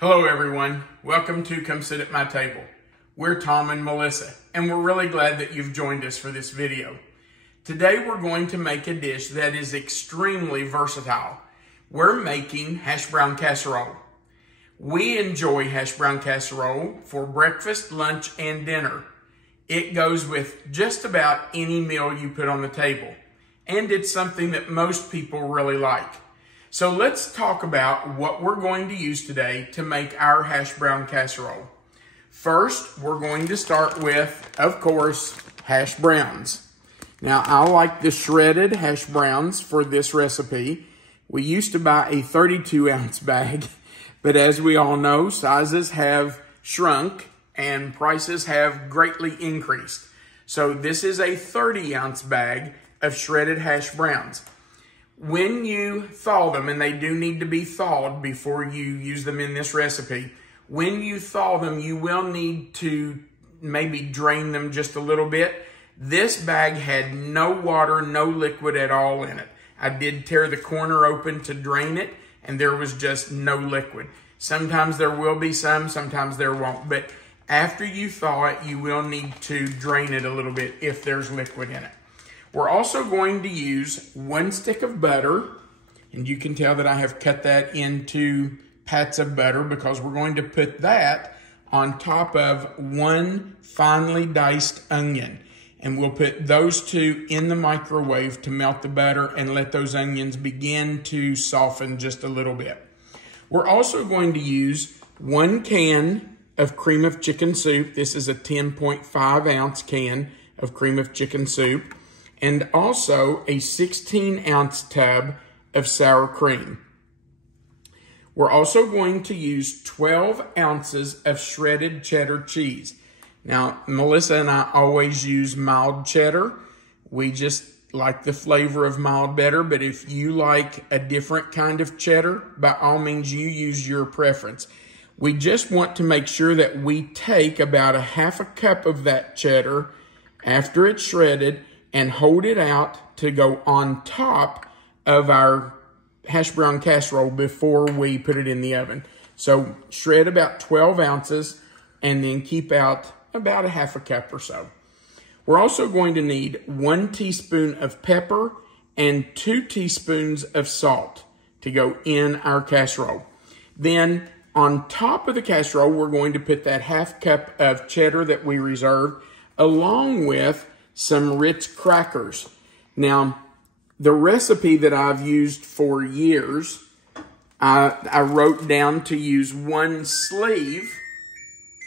Hello everyone, welcome to Come Sit at My Table. We're Tom and Melissa, and we're really glad that you've joined us for this video. Today we're going to make a dish that is extremely versatile. We're making hash brown casserole. We enjoy hash brown casserole for breakfast, lunch, and dinner. It goes with just about any meal you put on the table, and it's something that most people really like. So let's talk about what we're going to use today to make our hash brown casserole. First, we're going to start with, of course, hash browns. Now, I like the shredded hash browns for this recipe. We used to buy a 32-ounce bag, but as we all know, sizes have shrunk and prices have greatly increased. So this is a 30-ounce bag of shredded hash browns. When you thaw them, and they do need to be thawed before you use them in this recipe, when you thaw them, you will need to maybe drain them just a little bit. This bag had no water, no liquid at all in it. I did tear the corner open to drain it, and there was just no liquid. Sometimes there will be some, sometimes there won't. But after you thaw it, you will need to drain it a little bit if there's liquid in it. We're also going to use 1 stick of butter, and you can tell that I have cut that into pats of butter because we're going to put that on top of 1 finely diced onion. And we'll put those 2 in the microwave to melt the butter and let those onions begin to soften just a little bit. We're also going to use 1 can of cream of chicken soup. This is a 10.5 ounce can of cream of chicken soup. And also a 16-ounce tub of sour cream. We're also going to use 12 ounces of shredded cheddar cheese. Now, Melissa and I always use mild cheddar. We just like the flavor of mild better, but if you like a different kind of cheddar, by all means, you use your preference. We just want to make sure that we take about a half a cup of that cheddar after it's shredded and hold it out to go on top of our hash brown casserole before we put it in the oven. So shred about 12 ounces and then keep out about a half a cup or so. We're also going to need 1 teaspoon of pepper and 2 teaspoons of salt to go in our casserole. Then on top of the casserole, we're going to put that half cup of cheddar that we reserved along with some Ritz crackers. Now, the recipe that I've used for years, I wrote down to use 1 sleeve.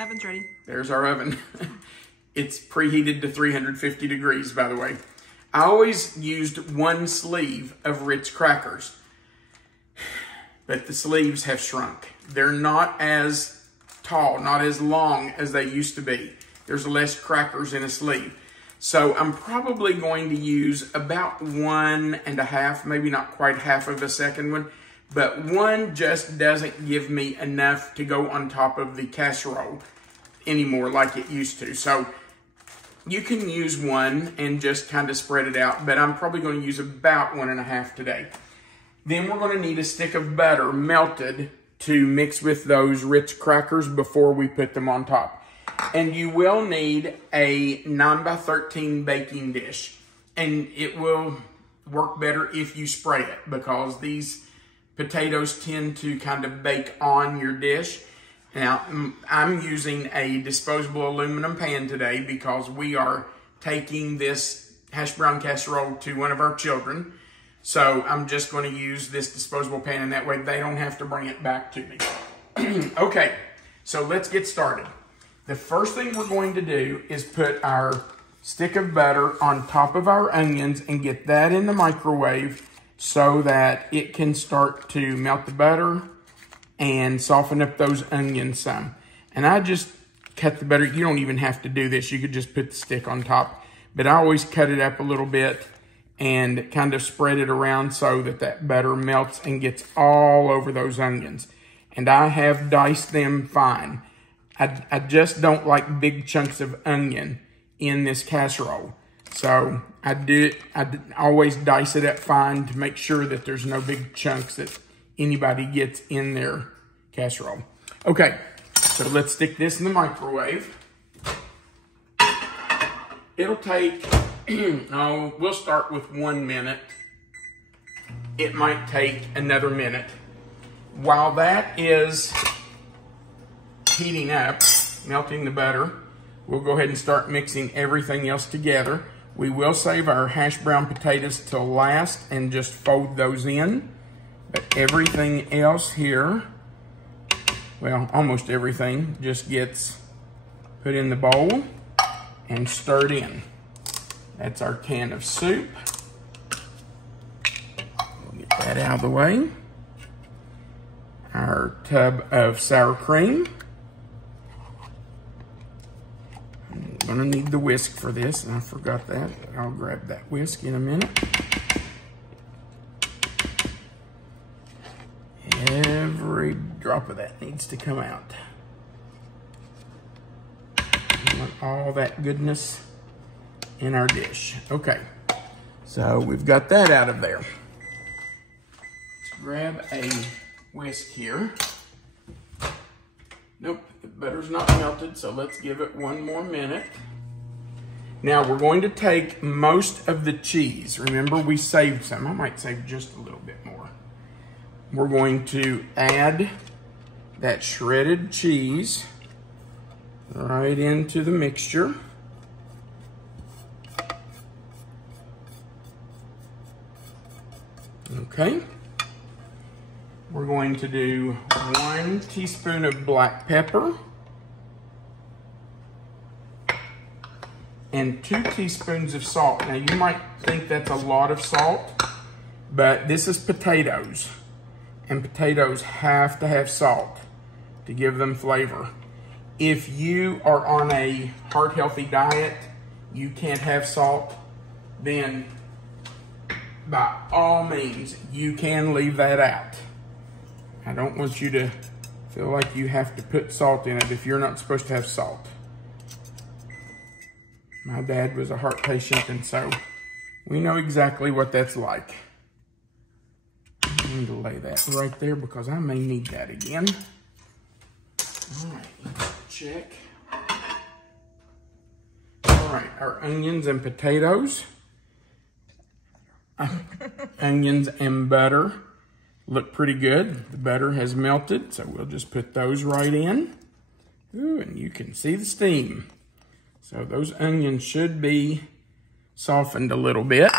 Oven's ready. There's our oven. It's preheated to 350 degrees, by the way. I always used 1 sleeve of Ritz crackers, but the sleeves have shrunk. They're not as tall, not as long as they used to be. There's less crackers in a sleeve. So I'm probably going to use about 1.5, maybe not quite half of a second one, but 1 just doesn't give me enough to go on top of the casserole anymore like it used to. So you can use 1 and just kind of spread it out, but I'm probably going to use about 1.5 today. Then we're going to need a stick of butter melted to mix with those Ritz crackers before we put them on top. And you will need a 9x13 baking dish. And it will work better if you spray it because these potatoes tend to kind of bake on your dish. Now, I'm using a disposable aluminum pan today because we are taking this hash brown casserole to one of our children. So I'm just going to use this disposable pan, and that way they don't have to bring it back to me. Okay, so let's get started. The first thing we're going to do is put our stick of butter on top of our onions and get that in the microwave so that it can start to melt the butter and soften up those onions some. And I just cut the butter. You don't even have to do this. You could just put the stick on top. But I always cut it up a little bit and kind of spread it around so that that butter melts and gets all over those onions. And I have diced them fine. I just don't like big chunks of onion in this casserole. So I always dice it up fine to make sure that there's no big chunks that anybody gets in their casserole. Okay, so let's stick this in the microwave. It'll take, we'll start with 1 minute. It might take another minute. While that is heating up, melting the butter, we'll go ahead and start mixing everything else together. We will save our hash brown potatoes till last and just fold those in. But everything else here, well, almost everything, just gets put in the bowl and stirred in. That's our can of soup. We'll get that out of the way. Our tub of sour cream. I'm gonna need the whisk for this, and I forgot that. I'll grab that whisk in a minute. Every drop of that needs to come out. We want all that goodness in our dish. Okay, so we've got that out of there. Let's grab a whisk here. Nope, the butter's not melted, so let's give it 1 more minute. Now we're going to take most of the cheese. Remember, we saved some. I might save just a little bit more. We're going to add that shredded cheese right into the mixture. Okay. We're going to do 1 teaspoon of black pepper and 2 teaspoons of salt. Now you might think that's a lot of salt, but this is potatoes, and potatoes have to have salt to give them flavor. If you are on a heart-healthy diet, you can't have salt, then by all means, you can leave that out. I don't want you to feel like you have to put salt in it if you're not supposed to have salt. My dad was a heart patient, and so we know exactly what that's like. I'm going to lay that right there because I may need that again. All right, let's check. All right, our onions and potatoes. Onions and butter look pretty good. The butter has melted, so we'll just put those right in. Ooh, and you can see the steam. So those onions should be softened a little bit.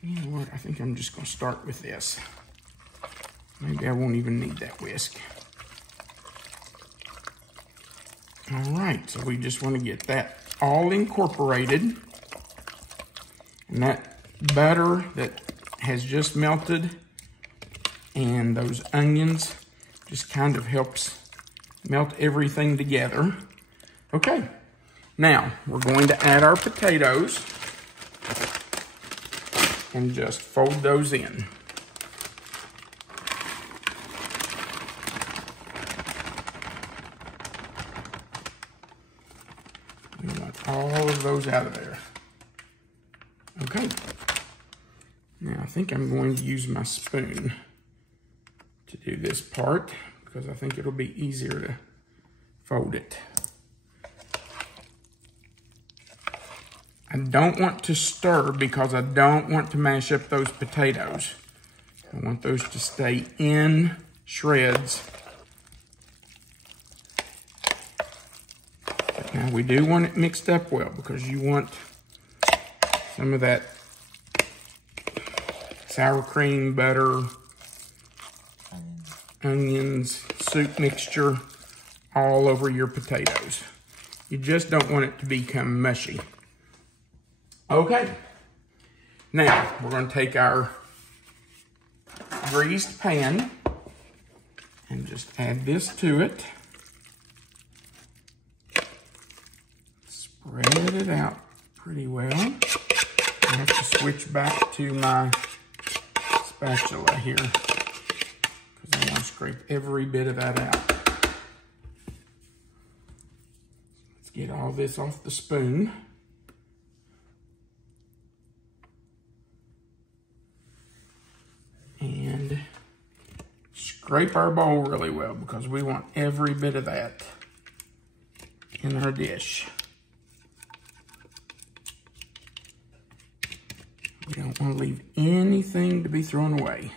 You know what, I think I'm just gonna start with this. Maybe I won't even need that whisk. All right, so we just wanna get that all incorporated. And that butter that has just melted and those onions just kind of helps melt everything together. Okay, now we're going to add our potatoes and just fold those in. We want all of those out of there. Okay. Now I think I'm going to use my spoon to do this part because I think it'll be easier to fold it. I don't want to stir because I don't want to mash up those potatoes. I want those to stay in shreds. But now we do want it mixed up well because you want some of that sour cream, butter, onions, soup mixture all over your potatoes. You just don't want it to become mushy. Okay, now we're going to take our greased pan and just add this to it. Spread it out pretty well. I have to switch back to my spatula here because I want to scrape every bit of that out. Let's get all this off the spoon. scrape our bowl really well because we want every bit of that in our dish. We don't want to leave anything to be thrown away.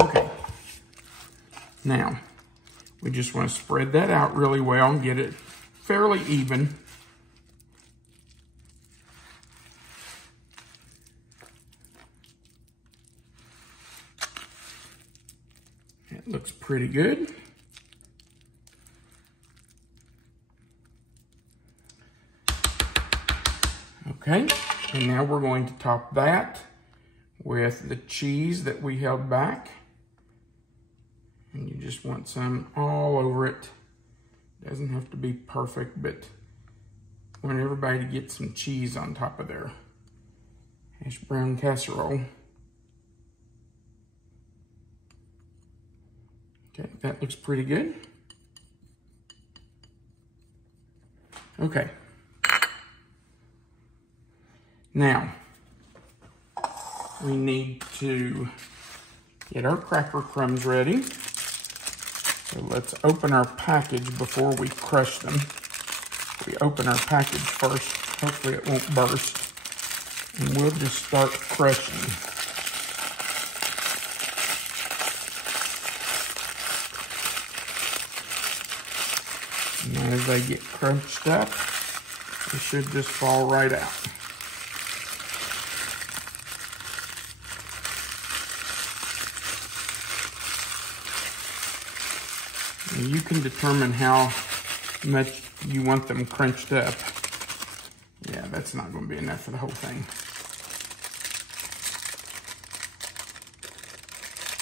Okay. Now, we just want to spread that out really well and get it fairly even. It looks pretty good. Okay, and now we're going to top that with the cheese that we held back. And you just want some all over it. Doesn't have to be perfect, but I want everybody to get some cheese on top of their hash brown casserole. Okay, that looks pretty good. Okay. Now, we need to get our cracker crumbs ready. So let's open our package before we crush them. We open our package first. Hopefully it won't burst. And we'll just start crushing. And as they get crunched up, they should just fall right out. You can determine how much you want them crunched up. Yeah, that's not going to be enough for the whole thing.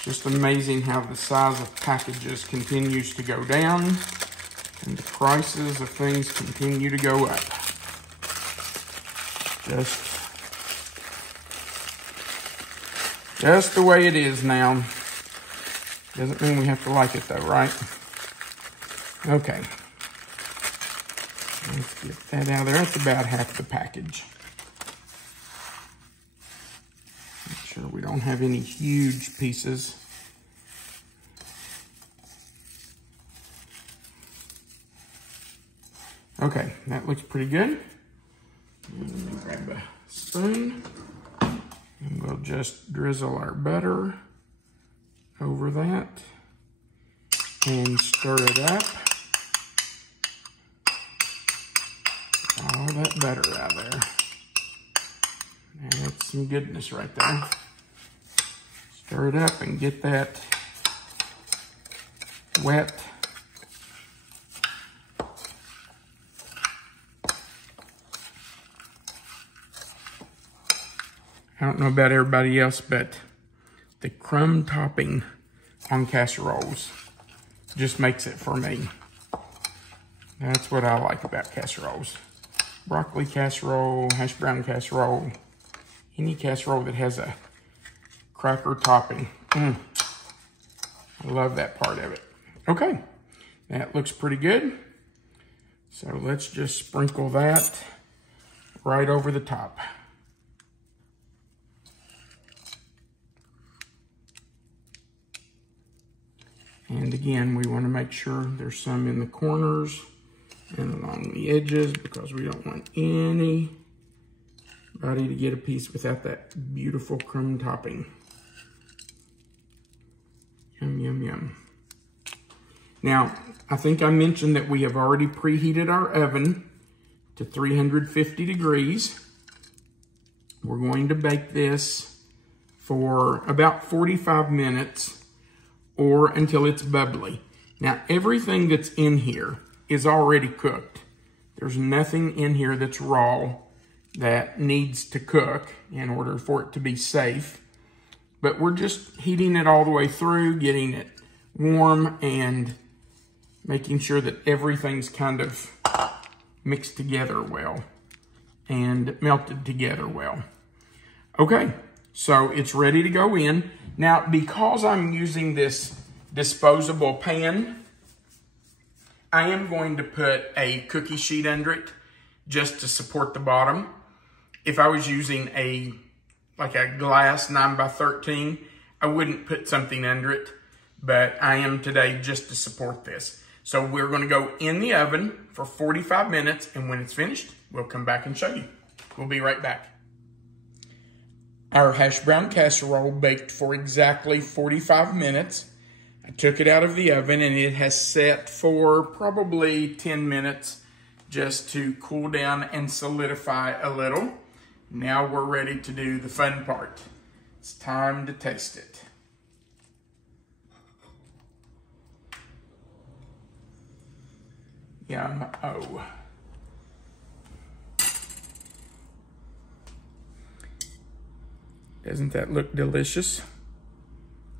Just amazing how the size of packages continues to go down and the prices of things continue to go up. Just the way it is now. Doesn't mean we have to like it though, right? Okay, let's get that out of there. That's about half the package. Make sure we don't have any huge pieces. Okay, that looks pretty good. Let me grab a spoon and we'll just drizzle our butter over that and stir it up. All that butter out there. That's some goodness right there. Stir it up and get that wet. I don't know about everybody else, but the crumb topping on casseroles just makes it for me. That's what I like about casseroles. Broccoli casserole, hash brown casserole, any casserole that has a cracker topping. I love that part of it. Okay, that looks pretty good. So let's just sprinkle that right over the top. And again, we want to make sure there's some in the corners and along the edges because we don't want anybody to get a piece without that beautiful crumb topping. Yum, yum, yum. Now, I think I mentioned that we have already preheated our oven to 350 degrees. We're going to bake this for about 45 minutes or until it's bubbly. Now, everything that's in here is already cooked. There's nothing in here that's raw that needs to cook in order for it to be safe. But we're just heating it all the way through, getting it warm and making sure that everything's kind of mixed together well and melted together well. Okay, so it's ready to go in. Now, because I'm using this disposable pan, I am going to put a cookie sheet under it just to support the bottom. If I was using a like a glass 9x13, I wouldn't put something under it, but I am today just to support this. So we're going to go in the oven for 45 minutes, and when it's finished, we'll come back and show you. We'll be right back. Our hash brown casserole baked for exactly 45 minutes. I took it out of the oven, and it has set for probably 10 minutes just to cool down and solidify a little. Now we're ready to do the fun part. It's time to taste it. Yum. Oh. Doesn't that look delicious?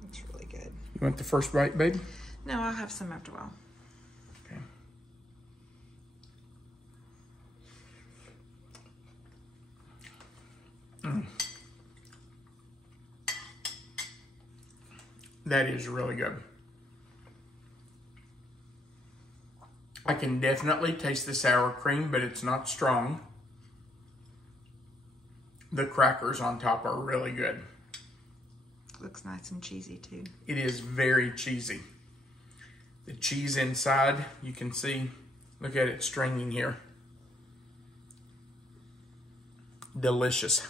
It's really good. You want the first bite, babe? No, I'll have some after a while. Okay. That is really good. I can definitely taste the sour cream, but it's not strong. The crackers on top are really good. Looks nice and cheesy too. It is very cheesy. The cheese inside, you can see, look at it stringing here. Delicious.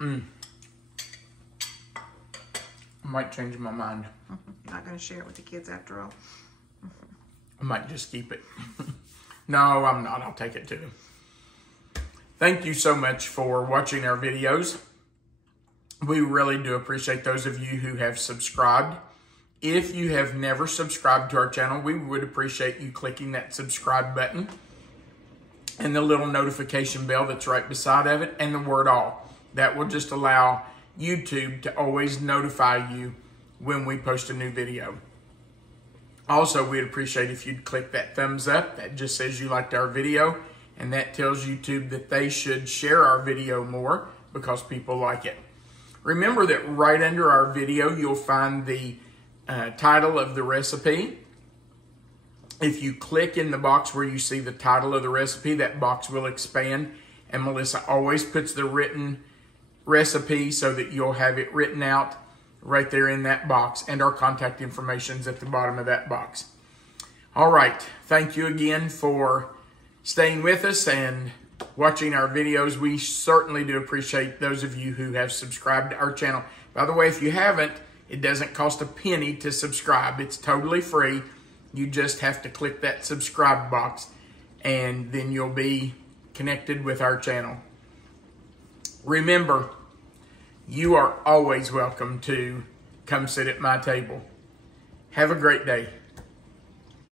I might change my mind. Not going to share it with the kids after all. I might just keep it. No, I'm not. I'll take it too. Thank you so much for watching our videos. We really do appreciate those of you who have subscribed. If you have never subscribed to our channel, we would appreciate you clicking that subscribe button and the little notification bell that's right beside of it, and the word all. That will just allow YouTube to always notify you when we post a new video. Also, we'd appreciate if you'd click that thumbs up. That just says you liked our video, and that tells YouTube that they should share our video more because people like it. Remember that right under our video, you'll find the title of the recipe. If you click in the box where you see the title of the recipe, that box will expand, and Melissa always puts the written recipe so that you'll have it written out right there in that box, and our contact information is at the bottom of that box. All right, thank you again for staying with us and watching our videos. We certainly do appreciate those of you who have subscribed to our channel. By the way, if you haven't, it doesn't cost a penny to subscribe. It's totally free. You just have to click that subscribe box, and then you'll be connected with our channel. Remember, you are always welcome to come sit at my table. Have a great day.